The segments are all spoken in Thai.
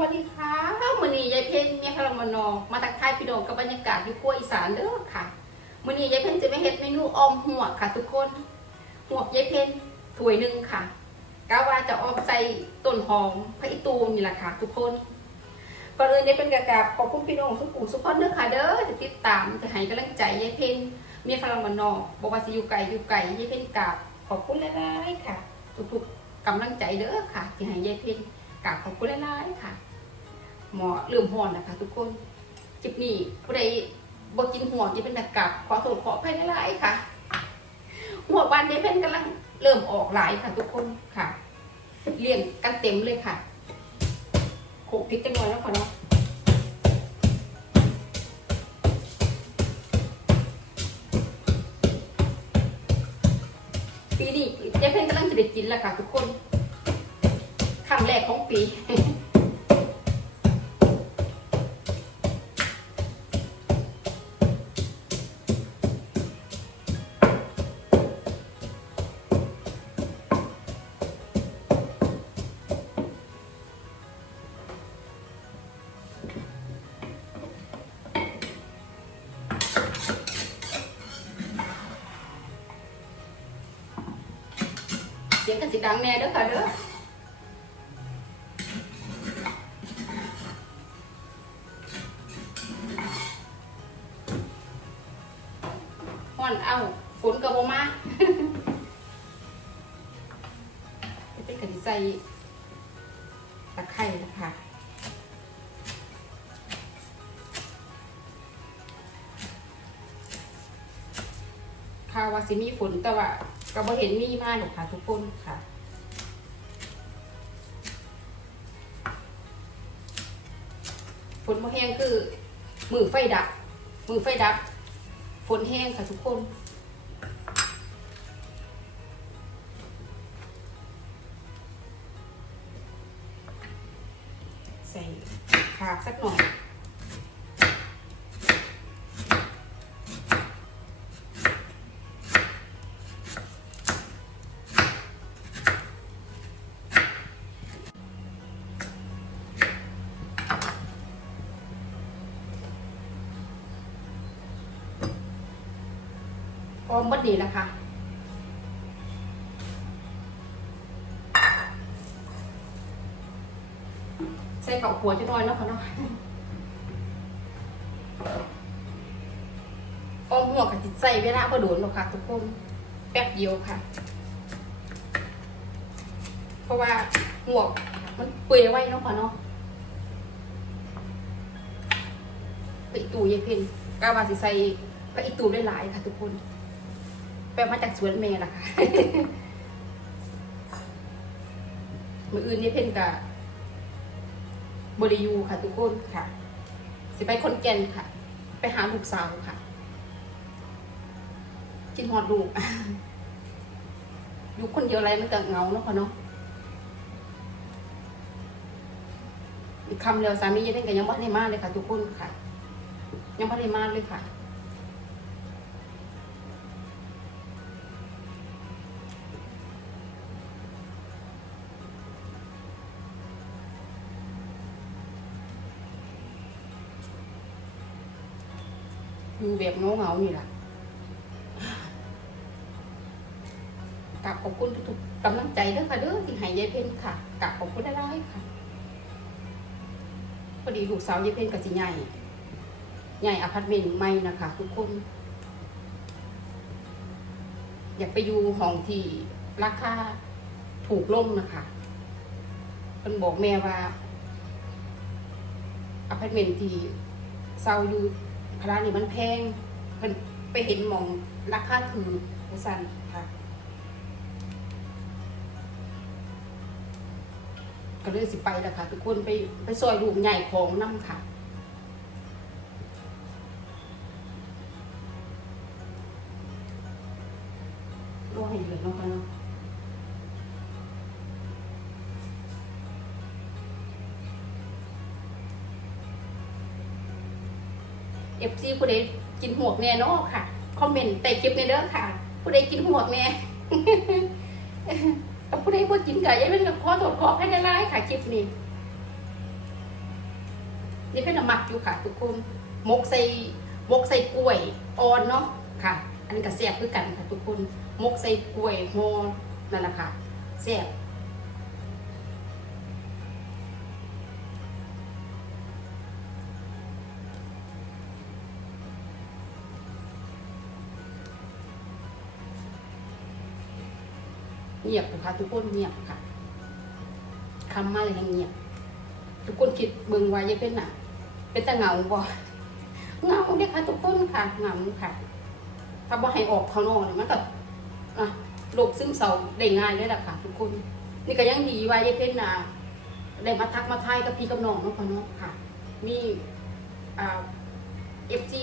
วัสดีค่ะมือนี้ยายเพ็ญเมียคารมานอกมาทักทายพี่น้องกับบรรยากาศยู่ครัวอีสานเด้อค่ะมือนี้ยายเพ็ญจะไม่เฮ็ดเมนูออมหัวกค่ะทุกคนหัวกยายเพ็ญถ้วยหนึ่งค่ะกะว่าจะออมใส่ต้นหอมพระอิตูนี่แหละค่ะ ทุกคนก่อนอื่นเนี่ยเป็นกระกาบขอบคุณพี่น้องทุกกลุ่มทุกคนเด้อค่ะเด้อจะติดตามจะให้กำลังใจยายเพ็ญเมียคารมานอกบอกว่าสิอยู่ไกลอยู่ไกลยายเพ็ญกราบขอบคุณหลายๆค่ะ ทุกๆกำลังใจเด้อค่ะที่ให้ยายเพ็ญกราบขอบคุณหลายๆค่ะ หมอลืมหอนนะคะทุกคนจิบนี้ผู้ใดบ่กินหัวจะเป็นตะกับขอโทษขออภัยหลายๆค่ะ หัวบานเดเพนกำลังเริ่มออกหลายค่ะ ทุกคนค่ะเลี้ยงกันเต็มเลยค่ะโขกพริกกันหน่อยแล้วค่ะเนาะปีนี้เจเพนกำลังจะได้กินแล้วค่ะ ทุกคนคำแรกของปี เสียงกันสิดั ข่าวว่าสิมีฝนแต่ว่าก็บ่เห็นมีมาหรอกค่ะทุกคนค่ะฝนบ่แห้งคือมือไฟดับ มือไฟดับ ฝนแห้งค่ะทุกคนใส่ขาสักหน่อย อมบัดนี้แล้วค่ะใส่ข้าวขัวจะน้อยเนาะค่ะเนาะออมหัวกับจิตใส่เวลาบ่โดนหรอกค่ะ ทุกคนแป๊บเดียวค่ะ เพราะว่าหัวกมันเปื่อยไว้เนาะค่ะเนาะไปตู่ยายเพ็ญกาวาสิใส่ไปอีตู่ได้หลายค่ะทุกคน แปลมาจากสวนเมย์ล่ะค่ะ มืออื่นนี่เพ่นกับบริยูค่ะทุกคนค่ะ สิไปคนแก่นค่ะ ไปหาลูกสาวค่ะกินหอดลูกอยู่คนเดียวไรมันก็เงาเนาะค่ะเนาะอีกคำเดียวสามียังเล่นกันยังไม่ได้มาเลยค่ะ ทุกคนค่ะ ยังไม่ได้มาเลยค่ะ แบบเงาเงานี่แหละกลับขอบคุณทุกๆกำลังใจเด้อค่ะเด้อที่ให้ยายเพ็ญค่ะกลับขอบคุณได้ร้ายๆค่ะพอดีลูกสาวยายเพ็ญกับสิใหญ่ใหญ่อพาร์ตเมนต์ใหม่นะคะ ทุกคน อยากไปอยู่ห้องที่ราคาถูกล่มนะคะเพิ่นบอกแม่ว่าอพาร์ตเมนต์ที่เซาอยู่ คณะนี้มันแพงเพิ่นไปเห็นมองราคาถือว่าสั่นค่ะ ก็เลยสิไปแล้วค่ะทุกคนไปไปซอยลูกใหญ่ของน้ำค่ะ ฟซีผู้ใดกินหวกแน่เนาะค่ะ คอมเมนต์ใต้คลิปในเด้อค่ะ ผู้ใดกินหวกแน่ผู้ใดบ่กินก็ย่าเป็นกับขอโทษขอให้ได้ร้ายค่ะคลิปนี้ นี่เป็นน้ำหมักอยู่ค่ะ ทุกคนมกใส่มกใส่กล้วยอ่อนเนาะค่ะ อันนี้ก็แซ่บคือกันค่ะ ทุกคนมกใส่กล้วยฮอนั่นแหละค่ะแซ่บ เงียบนะคะทุกคนเงียบค่ะคำมาเลยเงียบ ทุกคนคิดเบิ่งว่ายังเป็นน่ะ เป็นแตะเงาบ่เงาเด้อค่ะ ทุกคนค่ะเงาค่ะ ถ้าบ่ให้ออกข้างนอกเนี่ยมันก็อะโรคซึมเศร้าได้ง่ายเลยล่ะค่ะ ทุกคน นี่ก็ยังดีว่ายังเป็นน่ะได้มาทักมาทายกับพี่กับน้องเนาะพ่อเนาะค่ะ มีอ่า FG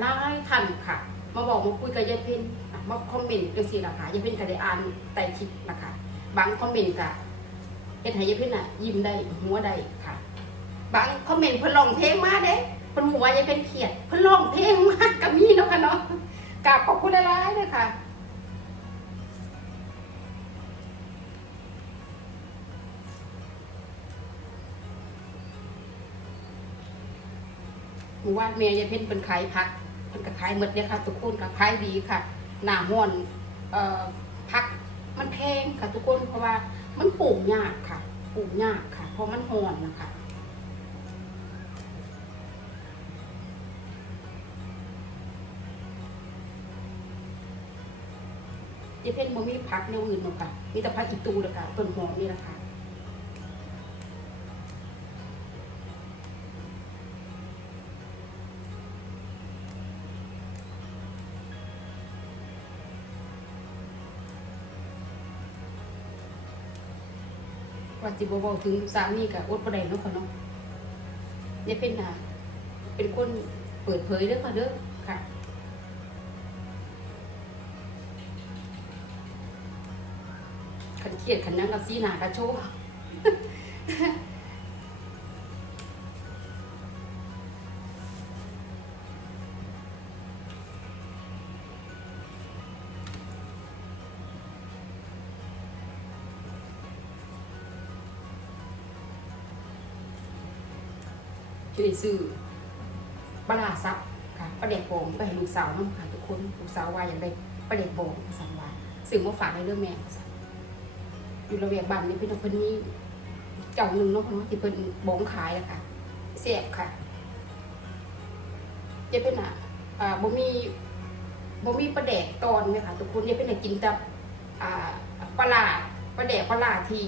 หลายท่านค่ะ มาบอกมาคุยกับยายเพ็ญมาคอมเมนต์จังซี่ล่ะค่ะยายเพ็ญก็ได้อ่านใต้คลิปนะคะบางคอมเมนต์ก็เฮ็ดให้ยายเพ็ญน่ะยิ้มได้หัวได้ค่ะ บางคอมเมนต์เพิ่นร้องเพลงมาเด้เพิ่นบอกว่ายายเพ็ญเครียดเพิ่นร้องเพลงมาก็มีเนาะค่ะเนาะกราบขอบคุณหลายๆเลยค่ะหมู่บ้านเมียยายเพ็ญเป็นขายผัก เป็นก็ขายหมดเนี่ยค่ะ ทุกคนก็ขายดีค่ะหน้าห้อนเอ่อผักมันแพงค่ะ ทุกคนเพราะว่ามันปลูกยากค่ะปลูกยากค่ะ เพราะมันห้อนนะคะยายเพ็ญบ่มีผักแนวอื่นหรอกค่ะมีแต่ผักอีตูเลยค่ะต้นหอมนี่แหละค่ะ ว่าสิบเว้าถึงสามีกับอดประเด็นเนาะค่ะเนาะเนี่ยเป็นอะเป็นคนเปิดเผยเด้อค่ะเด้อค่ะขันเครียดขันหยังกับซีหนากระโชว์ ซื้อปลาซับค่ะปลาเด็กบองไปให้ลูกสาวน้องค่ะทุกคนลูกสาวว่าอย่ากได้ปลาเด็กบองภาษาว่าซื้อมาฝากในเรื่องแม่ภาษาอยู่ระเบียงบ้านนี้พี่น้องคนนี้เจ้าหนึ่งเนาะเนที่เพิ่นบองขายอะค่ะเสียบค่ะจะเป็นอะอ่าบ่มีบ่มีปลาแดกตอนเนี่ยค่ะทุกคนจะเป็นอะกินแต่อ่าปลาปลาแดกปลาร้าที่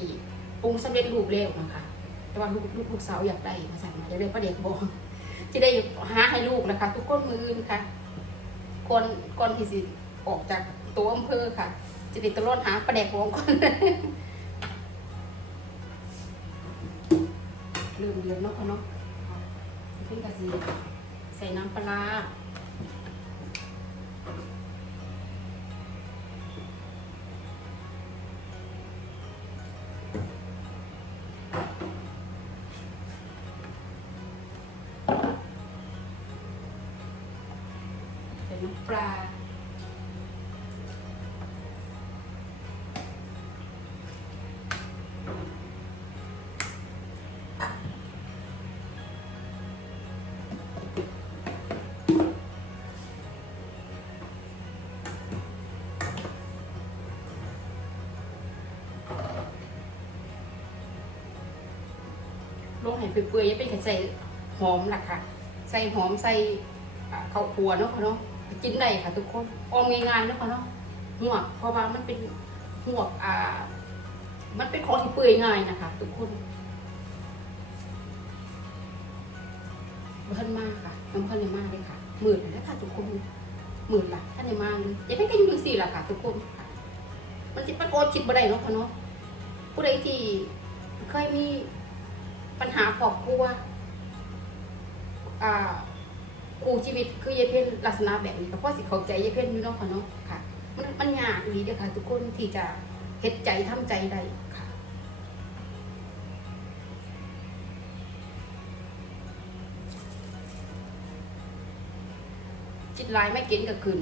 ปรุงสำเร็จรูปแล้วนะคะ แต่ว่าลูกลูกลูกสาวอยากได้มาสั่งมาอยกได้ประเด็กบอกจะได้หาให้ลูกนะคะ ทุกคนมืออนค่ะก่อนก่อนที่สิออกจากตัวอำเภอค่ะ จะได้ตลอดหาประเด็กบอกก่อนลืมเดือนเนาะค่ะเนาะเพิ่งกะสีใส่น้ำปลา ลา ลงให้เปื่อยๆยังเป็นใส่หอมล่ะค่ะ ใส่หอมใส่ข้าวคั่วเนาะค่ะเนาะ กินได้ค่ะทุกคนออมง่ายๆนะค่ะเนาะหัวกเพราะว่ามันเป็นหัวกอ่า มันเป็นของที่เปื่อยง่ายนะคะ ทุกคนเพิ่นมากค่ะน้ำเพิ่นเลยมากเลยค่ะหมื่นแล้วค่ะทุกคนหมื่นละท่านเลยมากเลยยังไม่ก็อยู่ดูสี่ละค่ะทุกคนมันจิตมันโอดคิดบ่ได้เนาะค่ะเนาะผู้ใดที่เคยมีปัญหาครอบครัวอ่า คู่ชีวิตคือยายเพนลักษณะแบบนี้ก็เพราะสิเข้าใจยายเพนอยู่เนาะค่ะเนาะค่ะ มันมันยากดีเด้อค่ะ ทุกคนที่จะเฮ็ดใจทำใจได้ค่ะ จิตร้ายไม่เกินก็คืน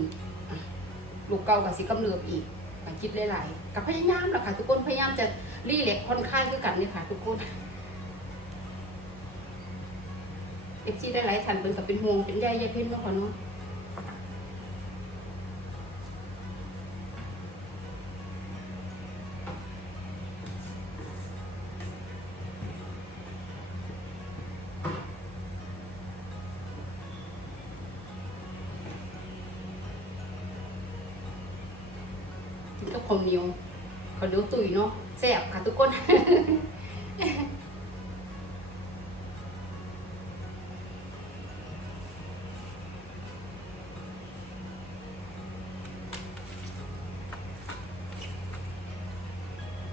ลูกเก่ากับสิกำเนิดอีกก็คิดหลายๆกับพยายามแหละค่ะ ทุกคนพยายามจะรีเล็กคนไข้คือกันเนี่ยค่ะ ทุกคน เอฟซีได้หลายท่นเป็นกับเป็นห่วงเป็นใยยายเพ่นเนาะค่ะเนาะกินกับข้าวเหนียวข้าวเหนียวตุ๋ยเนาะแซ่บค่ะทุกคน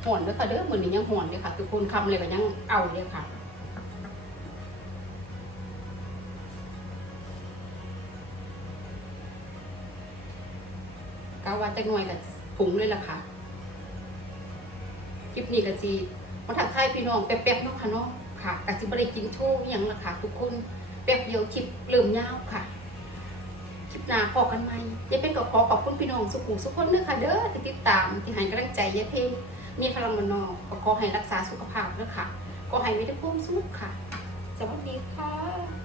ห่อนเด้อค่ะเด้อเหมือนนี้ยังห่อนเลยค่ะทุกคนคำเลยก็ยังเอาเลยค่ะกาว่าจะหน่วยกับผงเลยล่ะค่ะคลิปนี้ก็จีมาถักทายพี่น้องแป๊บๆเนาะค่ะเนาะค่ะกะจิบริกินโชว์อย่างละค่ะทุกคนแป๊บเดียวคลิปเริ่มยาวค่ะคลิปหน้าพอกันไหมยายเป็นก็ขอขอบคุณพี่น้องสุขุมสุขคนเด้อค่ะเด้อที่ติดตามที่ให้กำลังใจยายเพลง มีพลังมนอกก็ขอให้รักษาสุขภาพด้อค่ะ ก็ให้มีแต่ความสุขค่ะ สวัสดีค่ะ